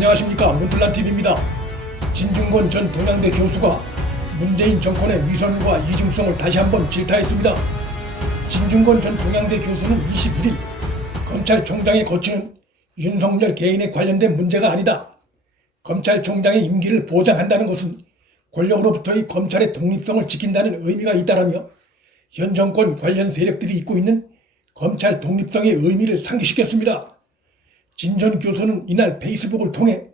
안녕하십니까, 문틀란TV입니다. 진중권 전 동양대 교수가 문재인 정권의 위선과 이중성을 다시 한번 질타했습니다. 진중권 전 동양대 교수는 21일 검찰총장의 거취는 윤석열 개인에 관련된 문제가 아니다. 검찰총장의 임기를 보장한다는 것은 권력으로부터의 검찰의 독립성을 지킨다는 의미가 있다라며 현 정권 관련 세력들이 잇고 있는 검찰 독립성의 의미를 상기시켰습니다. 진 전 교수는 이날 페이스북을 통해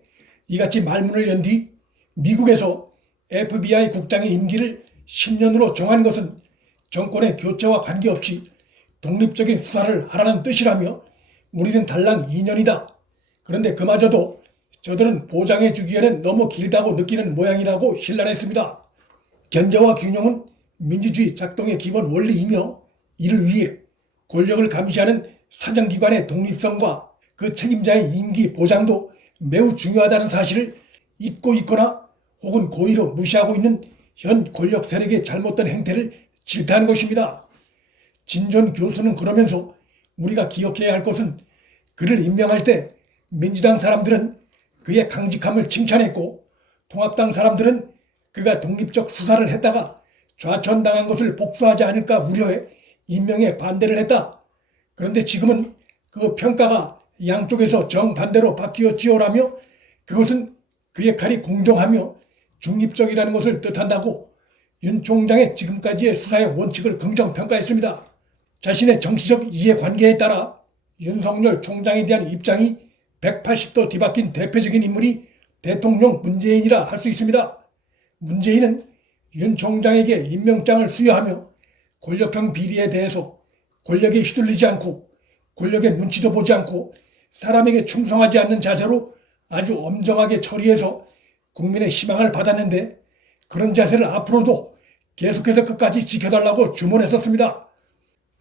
이같이 말문을 연 뒤 미국에서 FBI 국장의 임기를 10년으로 정한 것은 정권의 교체와 관계없이 독립적인 수사를 하라는 뜻이라며 우리는 달랑 2년이다. 그런데 그마저도 저들은 보장해 주기에는 너무 길다고 느끼는 모양이라고 신랄했습니다. 견제와 균형은 민주주의 작동의 기본 원리이며 이를 위해 권력을 감시하는 사정기관의 독립성과 그 책임자의 임기 보장도 매우 중요하다는 사실을 잊고 있거나 혹은 고의로 무시하고 있는 현 권력 세력의 잘못된 행태를 질타한 것입니다. 진 전 교수는 그러면서 우리가 기억해야 할 것은 그를 임명할 때 민주당 사람들은 그의 강직함을 칭찬했고 통합당 사람들은 그가 독립적 수사를 했다가 좌천당한 것을 복수하지 않을까 우려해 임명에 반대를 했다. 그런데 지금은 그 평가가 양쪽에서 정반대로 바뀌었지요라며 그것은 그의 칼이 공정하며 중립적이라는 것을 뜻한다고 윤 총장의 지금까지의 수사의 원칙을 긍정평가했습니다. 자신의 정치적 이해관계에 따라 윤석열 총장에 대한 입장이 180도 뒤바뀐 대표적인 인물이 대통령 문재인이라 할 수 있습니다. 문재인은 윤 총장에게 임명장을 수여하며 권력형 비리에 대해서 권력에 휘둘리지 않고 권력의 눈치도 보지 않고 사람에게 충성하지 않는 자세로 아주 엄정하게 처리해서 국민의 희망을 받았는데 그런 자세를 앞으로도 계속해서 끝까지 지켜달라고 주문했었습니다.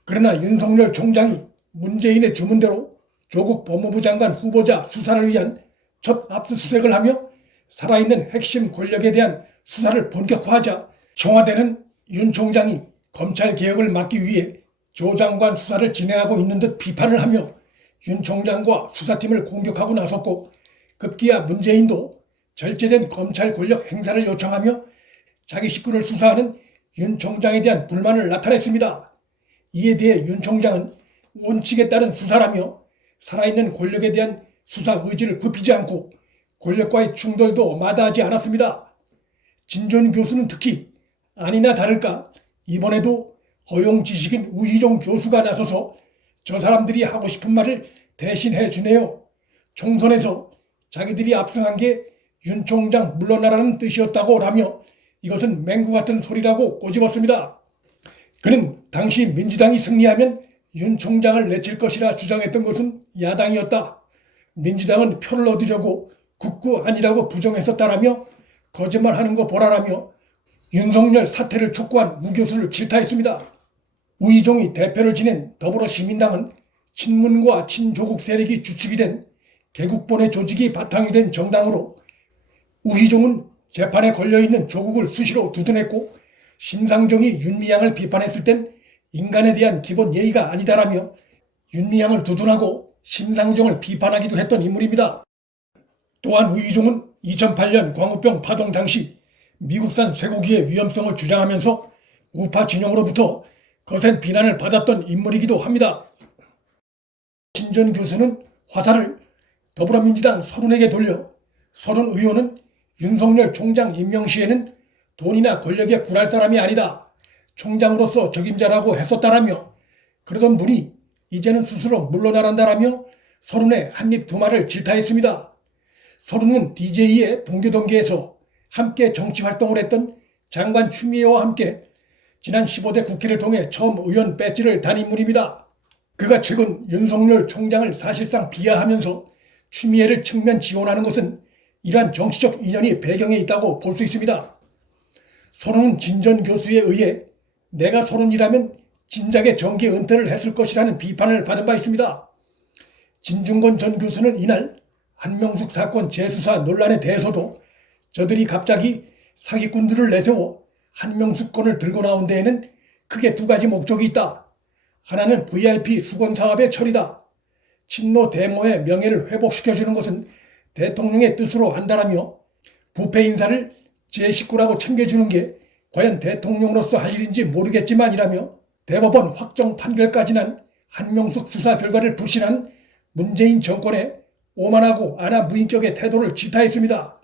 그러나 윤석열 총장이 문재인의 주문대로 조국 법무부 장관 후보자 수사를 위한 첫 압수수색을 하며 살아있는 핵심 권력에 대한 수사를 본격화하자 청와대는 윤 총장이 검찰개혁을 막기 위해 조 장관 수사를 진행하고 있는 듯 비판을 하며 윤 총장과 수사팀을 공격하고 나섰고 급기야 문재인도 절제된 검찰 권력 행사를 요청하며 자기 식구를 수사하는 윤 총장에 대한 불만을 나타냈습니다. 이에 대해 윤 총장은 원칙에 따른 수사라며 살아있는 권력에 대한 수사 의지를 굽히지 않고 권력과의 충돌도 마다하지 않았습니다. 진 전 교수는 특히 아니나 다를까 이번에도 허용 지식인 우희종 교수가 나서서 저 사람들이 하고 싶은 말을 대신해 주네요. 총선에서 자기들이 압승한 게 윤 총장 물러나라는 뜻이었다고 라며 이것은 맹구 같은 소리라고 꼬집었습니다. 그는 당시 민주당이 승리하면 윤 총장을 내칠 것이라 주장했던 것은 야당이었다. 민주당은 표를 얻으려고 국구 아니라고 부정했었다라며 거짓말하는 거 보라라며 윤석열 사퇴를 촉구한 우 교수를 질타했습니다. 우희종이 대표를 지낸 더불어시민당은 친문과 친조국 세력이 주축이 된 개국본의 조직이 바탕이 된 정당으로 우희종은 재판에 걸려있는 조국을 수시로 두둔했고 심상정이 윤미향을 비판했을 땐 인간에 대한 기본 예의가 아니다라며 윤미향을 두둔하고 심상정을 비판하기도 했던 인물입니다. 또한 우희종은 2008년 광우병 파동 당시 미국산 쇠고기의 위험성을 주장하면서 우파 진영으로부터 거센 비난을 받았던 인물이기도 합니다. 진 전 교수는 화살을 더불어민주당 서른에게 돌려 서른 의원은 윤석열 총장 임명 시에는 돈이나 권력에 굴할 사람이 아니다. 총장으로서 적임자라고 했었다라며 그러던 분이 이제는 스스로 물러나란다라며 서른의 한입 두 말을 질타했습니다. 서른은 DJ의 동교동계에서 함께 정치활동을 했던 장관 추미애와 함께 지난 15대 국회를 통해 처음 의원 배지를 단 인물입니다. 그가 최근 윤석열 총장을 사실상 비하하면서 추미애를 측면 지원하는 것은 이러한 정치적 인연이 배경에 있다고 볼 수 있습니다. 서른은 진 전 교수에 의해 내가 서른이라면 진작에 정계 은퇴를 했을 것이라는 비판을 받은 바 있습니다. 진중권 전 교수는 이날 한명숙 사건 재수사 논란에 대해서도 저들이 갑자기 사기꾼들을 내세워 한명숙 건을 들고 나온 데에는 크게 두 가지 목적이 있다. 하나는 VIP 수건 사업의 처리다. 친노 대모의 명예를 회복시켜주는 것은 대통령의 뜻으로 한다라며 부패 인사를 제19라고 챙겨주는 게 과연 대통령으로서 할 일인지 모르겠지만이라며 대법원 확정 판결까지 난 한명숙 수사 결과를 불신한 문재인 정권의 오만하고 아나무인격의 태도를 질타했습니다.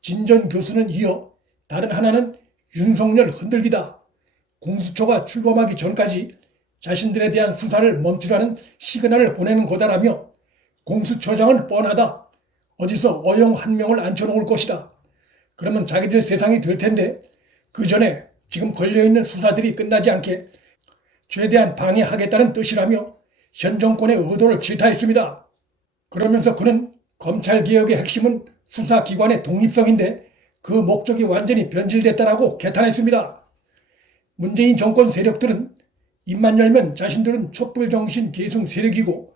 진 전 교수는 이어 다른 하나는 윤석열 흔들기다. 공수처가 출범하기 전까지 자신들에 대한 수사를 멈추라는 시그널을 보내는 거다라며 공수처장은 뻔하다. 어디서 어용 한 명을 앉혀놓을 것이다. 그러면 자기들 세상이 될 텐데 그 전에 지금 걸려있는 수사들이 끝나지 않게 최대한 방해하겠다는 뜻이라며 현 정권의 의도를 질타했습니다. 그러면서 그는 검찰개혁의 핵심은 수사기관의 독립성인데 그 목적이 완전히 변질됐다라고 개탄했습니다. 문재인 정권 세력들은 입만 열면 자신들은 촛불정신 계승 세력이고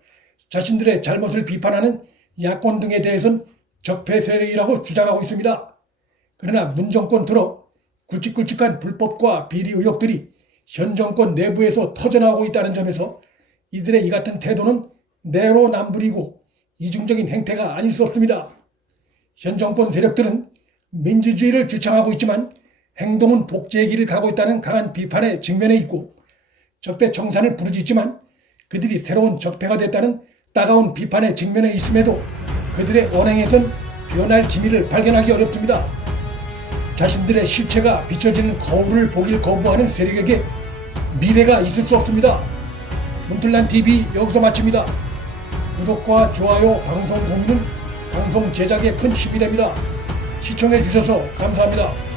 자신들의 잘못을 비판하는 야권 등에 대해선 적폐 세력이라고 주장하고 있습니다. 그러나 문 정권 들어 굵직굵직한 불법과 비리 의혹들이 현 정권 내부에서 터져나오고 있다는 점에서 이들의 이 같은 태도는 내로남불이고 이중적인 행태가 아닐 수 없습니다. 현 정권 세력들은 민주주의를 주창하고 있지만 행동은 독재의 길을 가고 있다는 강한 비판에 직면해 있고 적폐 청산을 부르짖지만 그들이 새로운 적폐가 됐다는 따가운 비판에 직면해 있음에도 그들의 언행에선 변할 기미를 발견하기 어렵습니다. 자신들의 실체가 비춰지는 거울을 보길 거부하는 세력에게 미래가 있을 수 없습니다. 문틀란TV 여기서 마칩니다. 구독과 좋아요, 방송 공유는 방송 제작에 큰 힘이 됩니다. 시청해 주셔서 감사합니다.